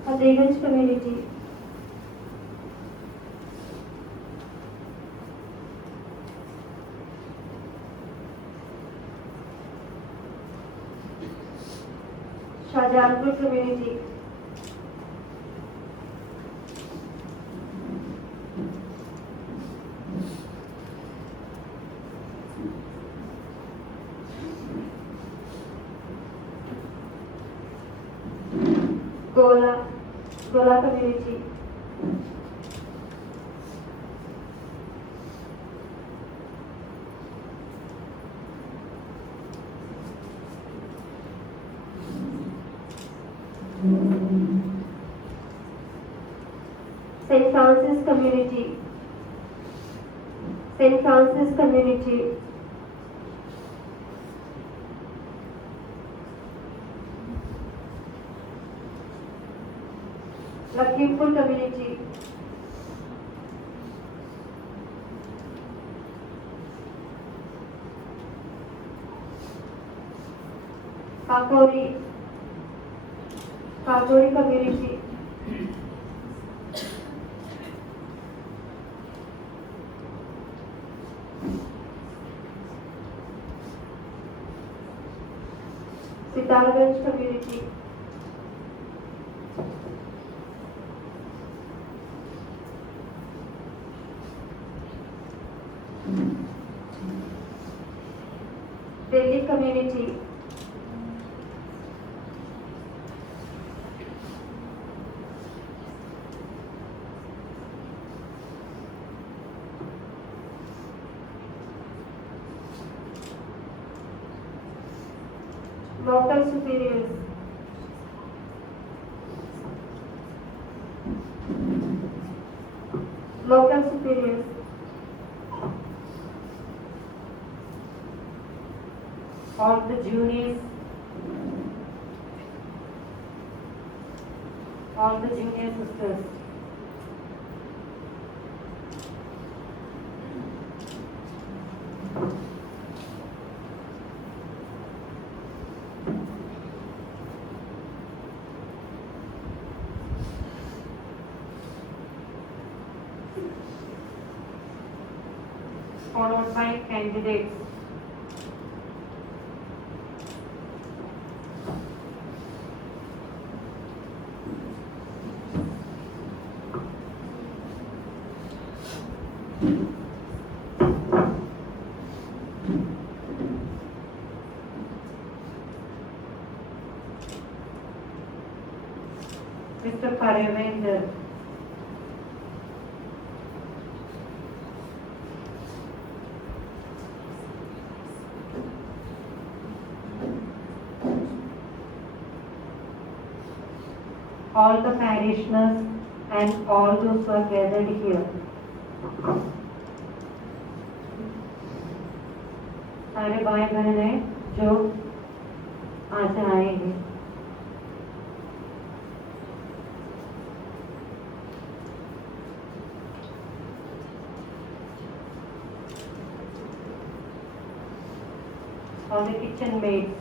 Fatehganj community, Shahjahanpur community, Gola community, St. Francis community, St. Francis community, Lakhimpur community, Kakori community, Sitarganj community, Delhi community, local superiors, local superiors, all the juniors, all the junior sisters, followed by candidates. Mr. Paravendra. All the parishioners and all those who are gathered here. सारे भाई बहन हैं जो आज आए हैं। All the kitchen maids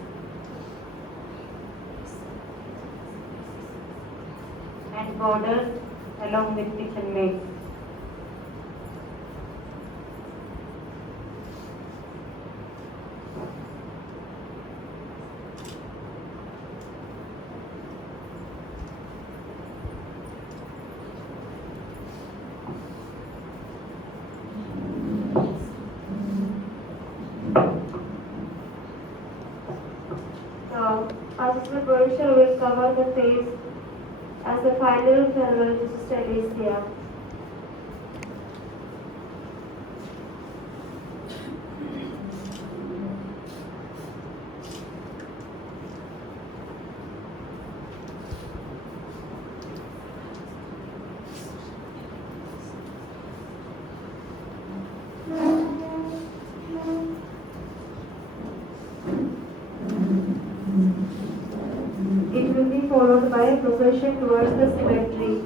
and boarders along with kitchen maids. As the procession will cover the face as a final farewell to Sister Alicia. It will be followed by a procession towards the cemetery.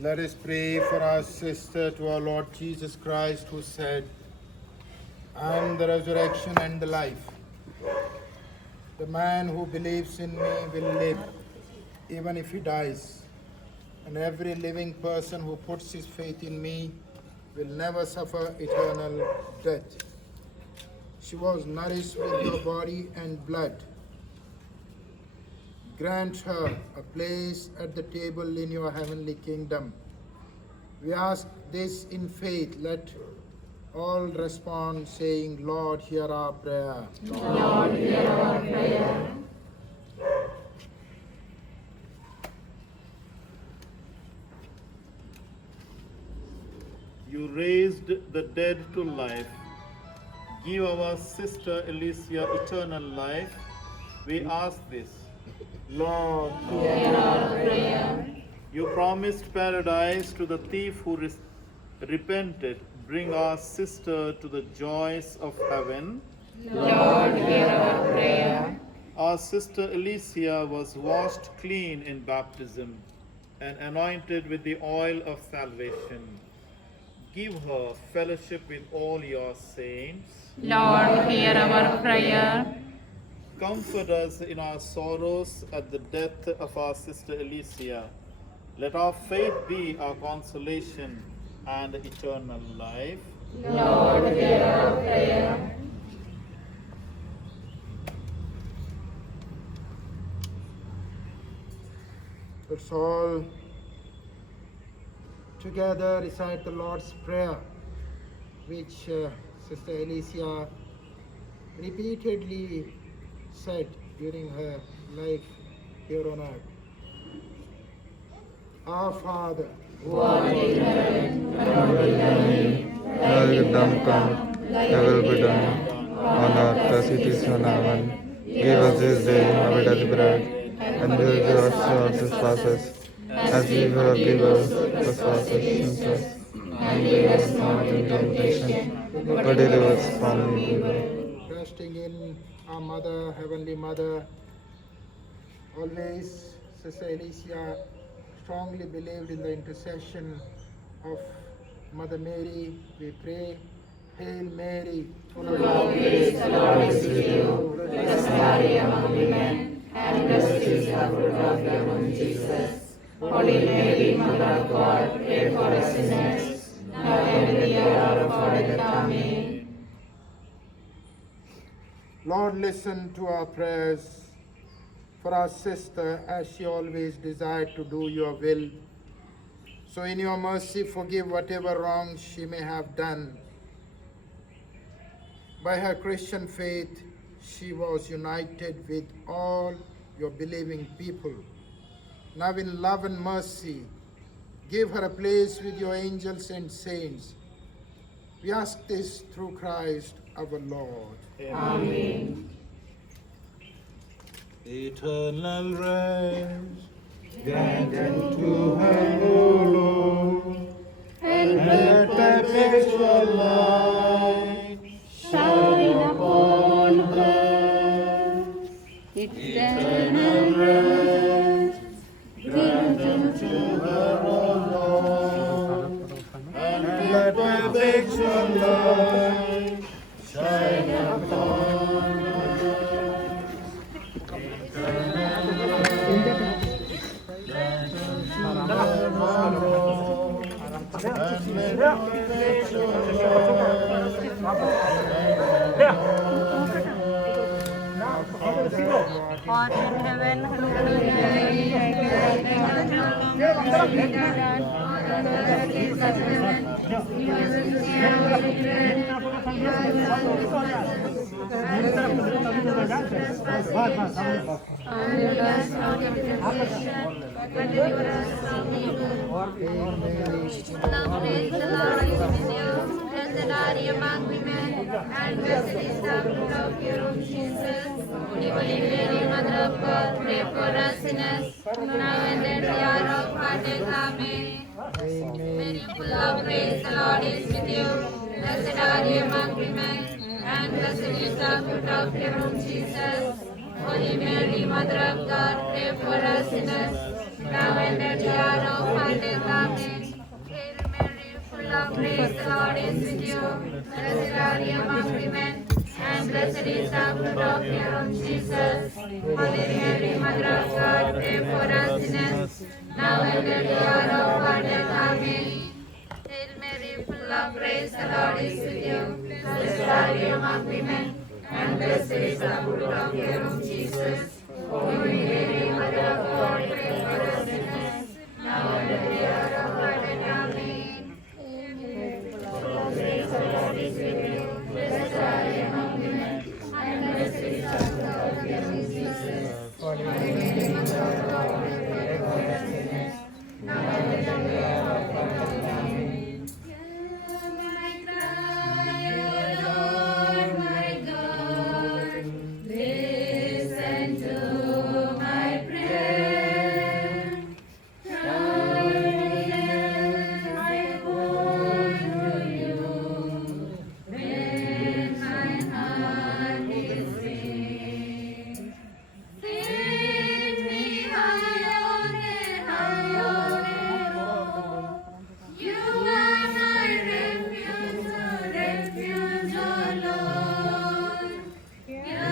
Let us pray for our sister to our Lord Jesus Christ, who said, I am the resurrection and the life. The man who believes in me will live, even if he dies. And every living person who puts his faith in me will never suffer eternal death. She was nourished with your body and blood. Grant her a place at the table in your heavenly kingdom. We ask this in faith. Let all respond saying, Lord, hear our prayer. Lord, hear our prayer. You raised the dead to life. Give our sister Alicia eternal life. We ask this. Lord, Hear our prayer. you promised paradise to the thief who repented. Bring our sister to the joys of heaven. Lord, hear our prayer. Our sister Alicia was washed clean in baptism and anointed with the oil of salvation. Give her fellowship with all your saints. Lord, hear our prayer. Comfort us in our sorrows at the death of our sister Alicia. Let our faith be our consolation and eternal life. Lord, hear our prayer. Let's all together recite the Lord's Prayer, which Sister Alicia repeatedly said during her life here on earth. Our Father, who art in heaven, hallowed be thy name. Thy kingdom come, thy will be done, on earth as it is in heaven. Give us this day our daily bread, and forgive us our trespasses, as we forgive our trespasses against us. And lead us not into temptation, but deliver us from evil. trusting in our Mother, Heavenly Mother, always Sister Alicia strongly believed in the intercession of Mother Mary. We pray, Hail Mary, full of Grace, the Lord is with you. Blessed are you among women, and blessed is the fruit of your womb, Jesus. Holy Mary, Mother of God, pray for us sinners, now and in the hour of our death. Amen. Lord, listen to our prayers for our sister as she always desired to do your will. So in your mercy, forgive whatever wrong she may have done. By her Christian faith, she was united with all your believing people. Now in love and mercy, give her a place with your angels and saints. We ask this through Christ our Lord. Amen. Eternal rest, grant unto her, O Lord, and let thy perpetual light shine upon her. Eternal rest, grant unto her, O Lord, and let thy perpetual light shine upon her. Art in heaven, hallowed be thy name. Thy kingdom come, thy will be done, on earth as it is in heaven. Give us this day our daily bread, and forgive us our trespasses, as we forgive those who trespass against us. And lead us not into temptation, but deliver us from evil. Praise the Lord is with you. Blessed are you among women, and blessed is the fruit of your womb, Jesus. Holy Mary, Mother of God, pray for us sinners, now and at the hour of our death. Amen. Mary, full of grace, the Lord is with you. Blessed are you among women, and blessed is the fruit of your womb, Jesus. Holy Mary, Mother of God, pray for us sinners, now and at the hour of our death. Amen. Hail Mary, full of grace, the Lord is with you. Blessed are you among women, and blessed is the fruit of your womb, Jesus. Holy Mary, Mother of God, pray for us sinners, now and at the hour of our death. Amen. Hail Mary, full of grace, the Lord is with you. Blessed are you among women, and blessed is the fruit of your womb, Jesus. Holy Mary, Mother of God, pray for us sinners, now and at the hour of our death. Amen. Hail Mary, full of grace, the Lord is with you. Blessed are you among women, and blessed is the fruit of your womb, Jesus. Holy Mary, Mother of God, pray for us sinners, now and at the hour of our death. Amen. Hear my cry, O Lord, my God. Listen to my prayer. From the end I call to you when my heart is faint. Feed me higher, oh. You are my refuge, O Lord. Hear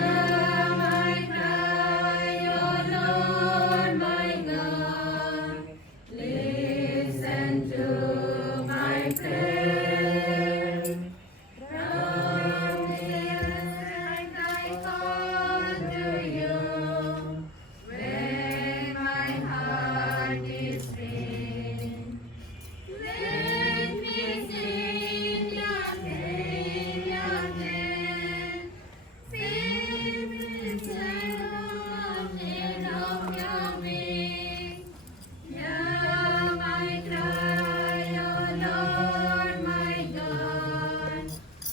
my cry, O Lord, my God. Listen to my prayer. From the earth I call to you when my heart is faint. Let me sing again, sing the sound of your wings. Hear my cry, O Lord, my God.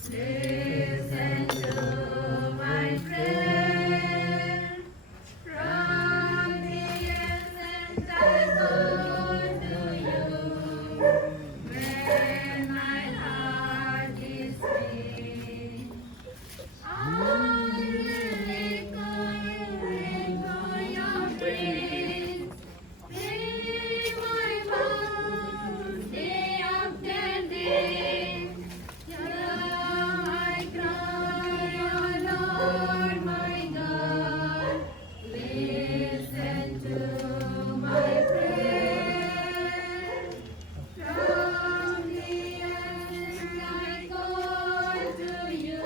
Listen to my prayer. From the essence I call to you when my heart is faint. I will echo your praise. Fill my mouth day after day. Hear my cry, O Lord, my God. Listen to my prayer. From the end I call to you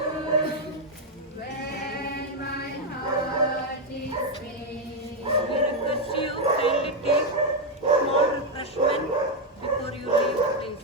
when my heart is faint. We request you kindly take small refreshment before you leave the place.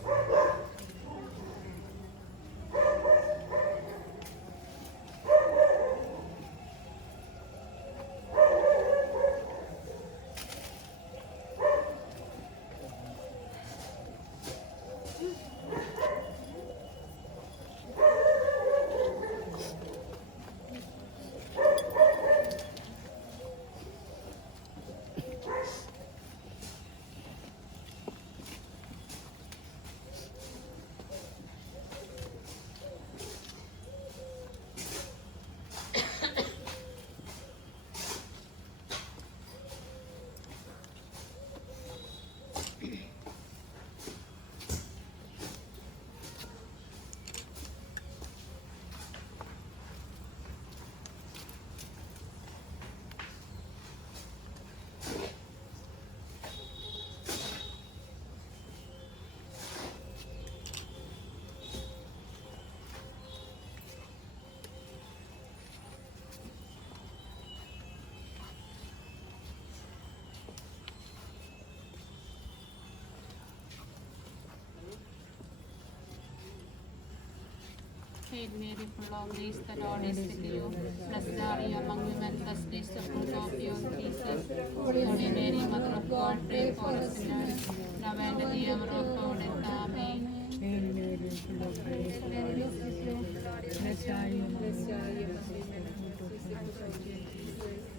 Hail Mary, full of grace, the Lord is with you. Blessed are you among women, blessed is the fruit of your womb, Jesus. Holy Mary, Mother of God, pray for us sinners, now and at the hour of our death. Amen. Hail Mary, full of grace, the Lord is with you. Blessed are you among women,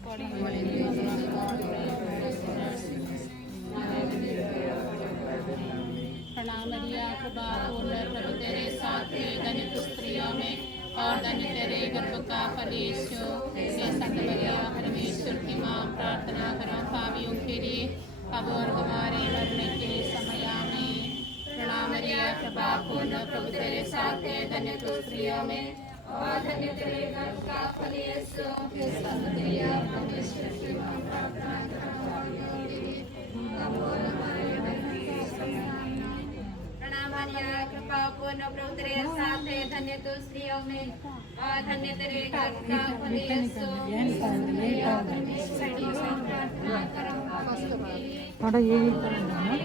Holy Mary, Mother of God, pray for us sinners, now and at the hour of our death. Amen. प्रणाम मरिया, कृपा पूर्ण प्रभु तेरे साथ है, धन्य स्त्रियों में और धन्य तेरे गर्भ का फल यीशु। हे संत मरिया, परमेश्वर की माँ, प्रार्थना करो पापियों के लिए अब और हमारे मरने के समय में। प्रणाम मरिया, कृपा पूर्ण, प्रभु तेरे साथ है, धन्य तू स्त्रियों में और धन्य तेरे गर्भ का फल यीशु। मरिया, परमेश्वर की मां, प्रार्थना करो अब और हमारे मरने के समय में। प्रणाम मरिया, कृपा पूर्ण, प्रभु तेरे साथ है, धन्य तू स्त्रियों में और धन्य तेरे गर्भ का फल यीशु। मरिया, परमेश्वर की मां, प्रार्थना करो